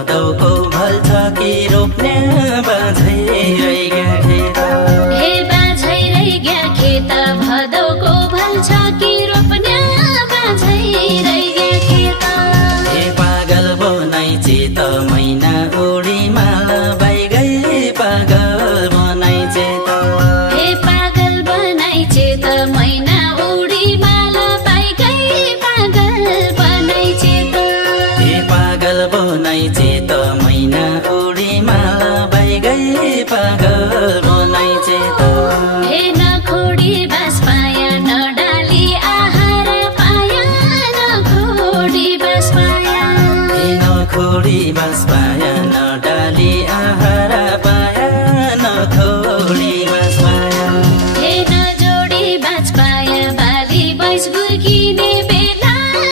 भदौको भल्छ कि रोप्ने बाझै रैग्या खेत हे बाझै रैग्या खेत भदौको भल्छ कि रोप्ने बाझै रैग्या खेत हे पागल बनाइ चेत मैना उडी माला बाइगै पागल बनाइ चेत हे पागल बनाइ चेत मैना उडी माला बाइगै पागल बनाइ चेत हे पागल बनाइ चेत मैना उडी माला बाइगै पागल बनाइ चेत हे नखोडी बास पाया नडाली आहार पाया नखोडी बास पाया हे नखोडी बास पाया